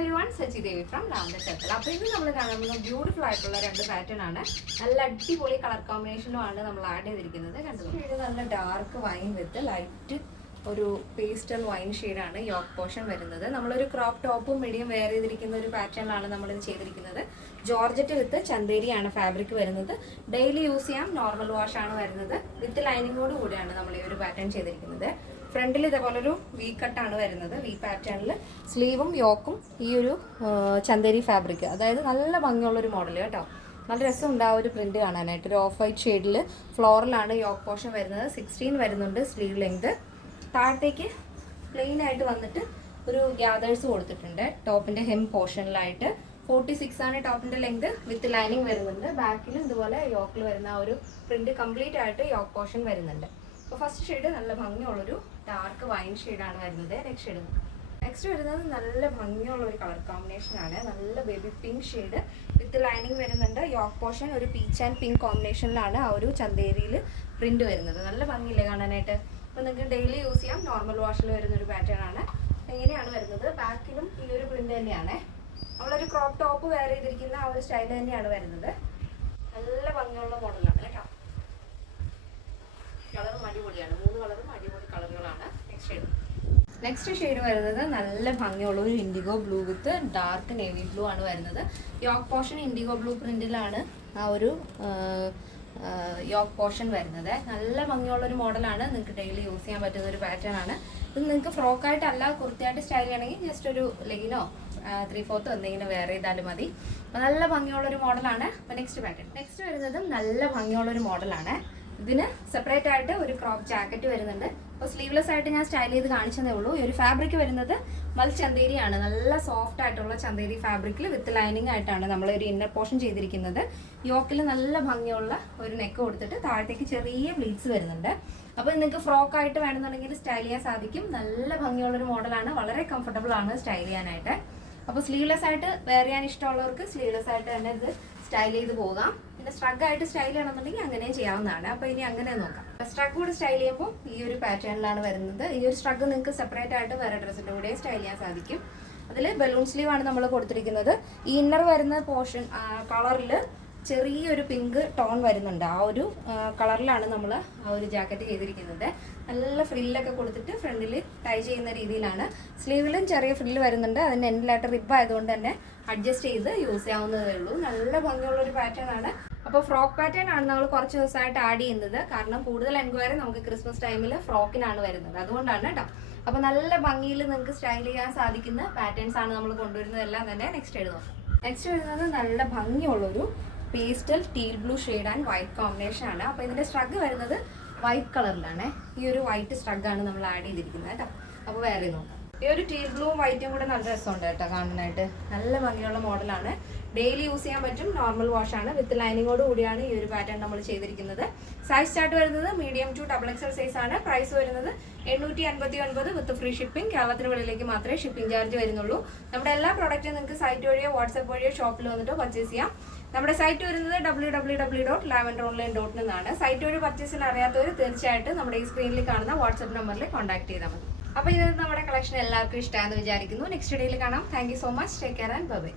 everyone, Sachi Devi from Lavender Circle. അപ്പോൾ ഇത് നമ്മൾ കാണുന്ന ബ്യൂട്ടിഫുൾ ആയിട്ടുള്ള രണ്ട് പാറ്റേൺ ആണ്. നല്ല അടിപൊളി കളർ കോമ്പിനേഷനും ആണ് നമ്മൾ ആഡ് ചെയ്തിരിക്കുന്നത്. കണ്ടോ, ഇത് നല്ല ഡാർക്ക് വൈൻ വിത്ത് ലൈറ്റ് ഒരു പേസ്റ്റൽ വൈൻ ഷെയ്ഡാണ് യോക്ക് പോർഷൻ വരുന്നത്. നമ്മളൊരു ക്രോപ്പ് ടോപ്പും മീഡിയം വെയർ ചെയ്തിരിക്കുന്ന ഒരു പാറ്റേണിലാണ് നമ്മളിത് ചെയ്തിരിക്കുന്നത്. ജോർജറ്റ് വിത്ത് ചന്തേരിയാണ് ഫാബ്രിക് വരുന്നത്. ഡെയിലി യൂസ് ചെയ്യാം, നോർമൽ വാഷ് ആണ് വരുന്നത്. വിത്ത് ലൈനിങ്ങോട് കൂടിയാണ് നമ്മൾ ഈ ഒരു പാറ്റേൺ ചെയ്തിരിക്കുന്നത്. ഫ്രണ്ടിൽ ഇതേപോലൊരു വി കട്ടാണ് വരുന്നത്. വി പാറ്റേണിൽ സ്ലീവും യോക്കും ഈ ഒരു ചന്തേരി ഫാബ്രിക്, അതായത് നല്ല ഭംഗിയുള്ളൊരു മോഡൽ കേട്ടോ. നല്ല രസമുണ്ട് ആ ഒരു പ്രിന്റ് കാണാനായിട്ട്. ഒരു ഓഫ് വൈറ്റ് ഷെയ്ഡിൽ ഫ്ലോറലാണ് യോക്ക് പോർഷൻ വരുന്നത്. 16 വരുന്നുണ്ട് സ്ലീവ് ലെങ്ത്. താഴത്തേക്ക് പ്ലെയിൻ ആയിട്ട് വന്നിട്ട് ഒരു ഗ്യാദേഴ്സ് കൊടുത്തിട്ടുണ്ട് ടോപ്പിന്റെ ഹെം പോർഷനിലായിട്ട്. 46 ആണ് ടോപ്പിന്റെ ലെങ്ത്. വിത്ത് ലൈനിങ് വരുന്നുണ്ട്. ബാക്കിലും ഇതുപോലെ യോക്കിൽ വരുന്ന ആ ഒരു പ്രിന്റ് കംപ്ലീറ്റ് ആയിട്ട് യോക്ക് പോർഷൻ വരുന്നുണ്ട്. അപ്പോൾ ഫസ്റ്റ് ഷെയ്ഡ് നല്ല ഭംഗിയുള്ളൊരു ഡാർക്ക് വൈൻ ഷെയ്ഡാണ് വരുന്നത്. നെക്സ്റ്റ് വരുന്നത് നല്ല ഭംഗിയുള്ള ഒരു കളർ കോമ്പിനേഷൻ ആണ്. നല്ല baby pink shade with lining വരുന്നുണ്ട്. യോക്ക് പോർഷൻ ഒരു പീച്ച് ആൻഡ് പിങ്ക് കോമ്പിനേഷനിലാണ് ആ ഒരു ചന്തേരിയിൽ പ്രിന്റ് വരുന്നത്. നല്ല ഭംഗിയില്ലേ കാണാനായിട്ട്. അപ്പോൾ നിങ്ങൾക്ക് ഡെയിലി യൂസ് ചെയ്യാം, നോർമൽ വാഷിൽ വരുന്നൊരു പാറ്റേൺ ആണ്. എങ്ങനെയാണ് വരുന്നത്, ബാക്കിലും ഈ ഒരു പ്രിന്റ് തന്നെയാണ്. നമ്മളൊരു ക്രോപ്പ് ടോപ്പ് വെയർ ചെയ്തിരിക്കുന്ന ആ ഒരു സ്റ്റൈൽ തന്നെയാണ് വരുന്നത്. നല്ല ഭംഗിയുള്ള മോഡലാണ് കേട്ടോ. കളറും അടിപൊളിയാണ്. 3 കളറും അടിപൊളി കളറുകളാണ്. നെക്സ്റ്റ് ഷെയ്ഡ് വരുന്നത് നല്ല ഭംഗിയുള്ള ഒരു ഇൻഡിഗോ ബ്ലൂ വിത്ത് ഡാർക്ക് നേവി ബ്ലൂ ആണ് വരുന്നത്. യോക്ക് പോർഷൻ ഇൻഡിഗോ ബ്ലൂ പ്രിന്റിലാണ് ആ ഒരു യോക്ക് പോർഷൻ വരുന്നത്. നല്ല ഭംഗിയുള്ളൊരു മോഡലാണ്. നിങ്ങൾക്ക് ഡെയിലി യൂസ് ചെയ്യാൻ പറ്റുന്ന ഒരു പാറ്റേൺ ആണ്. ഇത് നിങ്ങൾക്ക് ഫ്രോക്കായിട്ടല്ല കുർത്തിയായിട്ട് സ്റ്റൈൽ ചെയ്യണമെങ്കിൽ ജസ്റ്റ് ഒരു ലെഗിനോ 3/4 എന്തെങ്കിലും വെയർ ചെയ്താലും മതി. അപ്പോൾ നല്ല ഭംഗിയുള്ളൊരു മോഡലാണ്. അപ്പോൾ നെക്സ്റ്റ് പാറ്റേൺ. നെക്സ്റ്റ് വരുന്നതും നല്ല ഭംഗിയുള്ളൊരു മോഡലാണ്. ഇതിന് സെപ്പറേറ്റ് ആയിട്ട് ഒരു ക്രോപ്പ് ജാക്കറ്റ് വരുന്നുണ്ട്. അപ്പോൾ സ്ലീവ്ലെസ് ആയിട്ട് ഞാൻ സ്റ്റൈൽ ചെയ്ത് കാണിച്ചതേ ഉള്ളൂ. ഈ ഒരു ഫാബ്രിക് വരുന്നത് മൽ ചന്തേരിയാണ്. നല്ല സോഫ്റ്റ് ആയിട്ടുള്ള ചന്തേരി ഫാബ്രിക്കിൽ വിത്ത് ലൈനിങ് ആയിട്ടാണ് നമ്മൾ ഒരു ഇന്നർ പോർഷൻ ചെയ്തിരിക്കുന്നത്. യോക്കിൽ നല്ല ഭംഗിയുള്ള ഒരു നെക്ക് കൊടുത്തിട്ട് താഴത്തേക്ക് ചെറിയ പ്ലീറ്റ്സ് വരുന്നുണ്ട്. അപ്പോൾ നിങ്ങൾക്ക് ഫ്രോക്ക് ആയിട്ട് വേണമെന്നുണ്ടെങ്കിൽ സ്റ്റൈൽ ചെയ്യാൻ സാധിക്കും. നല്ല ഭംഗിയുള്ളൊരു മോഡലാണ്. വളരെ കംഫർട്ടബിൾ ആണ് സ്റ്റൈൽ ചെയ്യാനായിട്ട്. അപ്പോൾ സ്ലീവ്ലെസ് ആയിട്ട് വെയർ ചെയ്യാൻ ഇഷ്ടമുള്ളവർക്ക് സ്ലീവ്ലെസ് ആയിട്ട് തന്നെ ഇത് സ്റ്റൈൽ ചെയ്ത് പോകാം. പിന്നെ സ്ട്രഗ് ആയിട്ട് സ്റ്റൈൽ ചെയ്യണമെന്നുണ്ടെങ്കിൽ അങ്ങനെയും ചെയ്യാവുന്നതാണ്. അപ്പോൾ ഇനി അങ്ങനെ നോക്കാം. സ്ട്രഗ് കൂടെ സ്റ്റൈൽ ചെയ്യുമ്പോൾ ഈ ഒരു പാറ്റേണിലാണ് വരുന്നത്. ഈ ഒരു സ്ട്രഗ് നിങ്ങൾക്ക് സെപ്പറേറ്റ് ആയിട്ട് വേറെ ഡ്രസ്സിൻ്റെ കൂടെ സ്റ്റൈൽ ചെയ്യാൻ സാധിക്കും. അതിൽ ബലൂൺ സ്ലീവ് ആണ് നമ്മൾ കൊടുത്തിരിക്കുന്നത്. ഈ ഇന്നർ വരുന്ന പോർഷൻ കളറിൽ ചെറിയൊരു പിങ്ക് ടോൺ വരുന്നുണ്ട്. ആ ഒരു കളറിലാണ് നമ്മൾ ആ ഒരു ജാക്കറ്റ് ചെയ്തിരിക്കുന്നത്. നല്ല ഫ്രില്ലൊക്കെ കൊടുത്തിട്ട് ഫ്രണ്ടിൽ ടൈ ചെയ്യുന്ന രീതിയിലാണ്. സ്ലീവിലും ചെറിയ ഫ്രില്ല് വരുന്നുണ്ട്. അതിൻ്റെ എൻഡിലായിട്ട് റിബ് ആയതുകൊണ്ട് തന്നെ അഡ്ജസ്റ്റ് ചെയ്ത് യൂസ് ചെയ്യാവുന്നതേ ഉള്ളൂ. നല്ല ഭംഗിയുള്ളൊരു പാറ്റേൺ ആണ്. അപ്പോൾ ഫ്രോക്ക് പാറ്റേൺ ആണ് നമ്മൾ കുറച്ച് ദിവസമായിട്ട് ആഡ് ചെയ്യുന്നത്. കാരണം കൂടുതൽ എൻക്വയറി നമുക്ക് ക്രിസ്മസ് ടൈമിൽ ഫ്രോക്കിനാണ് വരുന്നത്. അതുകൊണ്ടാണ് കേട്ടോ. അപ്പോൾ നല്ല ഭംഗിയിൽ നിങ്ങൾക്ക് സ്റ്റൈൽ ചെയ്യാൻ സാധിക്കുന്ന പാറ്റേൺസ് ആണ് നമ്മൾ കൊണ്ടുവരുന്നതെല്ലാം തന്നെ. നെക്സ്റ്റ് നോക്കാം. നെക്സ്റ്റ് വരുന്നത് നല്ല ഭംഗിയുള്ളൊരു pastel teal blue shade and white combination ആണ്. അപ്പോൾ ഇതിൻ്റെ സ്ട്രഗ് വരുന്നത് വൈറ്റ് കളറിലാണ്. ഈ ഒരു വൈറ്റ് സ്ട്രഗാണ് നമ്മൾ ആഡ് ചെയ്തിരിക്കുന്നത് കേട്ടോ. അപ്പോൾ വേറെ നോക്കാം. ഈ ഒരു ടീൽ ബ്ലൂവും വൈറ്റും കൂടെ നല്ല രസമുണ്ട് കേട്ടോ കാണാനായിട്ട്. നല്ല ഭംഗിയുള്ള മോഡലാണ്. ഡെയിലി യൂസ് ചെയ്യാൻ പറ്റും, നോർമൽ വാഷ് ആണ്. വിത്ത് ലൈനിങ്ങോട് കൂടിയാണ് ഈ ഒരു പാറ്റേൺ നമ്മൾ ചെയ്തിരിക്കുന്നത്. സൈസ് ചാർട്ട് വരുന്നത് മീഡിയം ടു XXL സൈസ് ആണ്. പ്രൈസ് വരുന്നത് 859 വിത്ത് ഫ്രീ ഷിപ്പിംഗ്. കേരളത്തിന് വെളിയിലേക്ക് മാത്രമേ ഷിപ്പിംഗ് ചാർജ് വരുന്നുള്ളൂ. നമ്മുടെ എല്ലാ പ്രോഡക്റ്റും നിങ്ങൾക്ക് സൈറ്റ് വഴിയോ വാട്സ്ആപ്പ് വഴിയോ ഷോപ്പിൽ വന്നിട്ടോ പർച്ചേസ് ചെയ്യാം. നമ്മുടെ സൈറ്റ് വരുന്നത് www.lavenderonline.in എന്നാണ്. സൈറ്റ് വഴി പർച്ചേസിന് അറിയാത്തവർ തീർച്ചയായിട്ടും നമ്മുടെ ഈ സ്ക്രീനിൽ കാണുന്ന വാട്സ്ആപ്പ് നമ്പറിൽ കോൺടാക്ട് ചെയ്താൽ മതി. അപ്പോൾ ഇത് നമ്മുടെ കളക്ഷൻ എല്ലാവർക്കും ഇഷ്ടമാണെന്ന് വിചാരിക്കുന്നു. നെക്സ്റ്റ് ഡേയിൽ കാണാം. Thank you so much. Take care and by.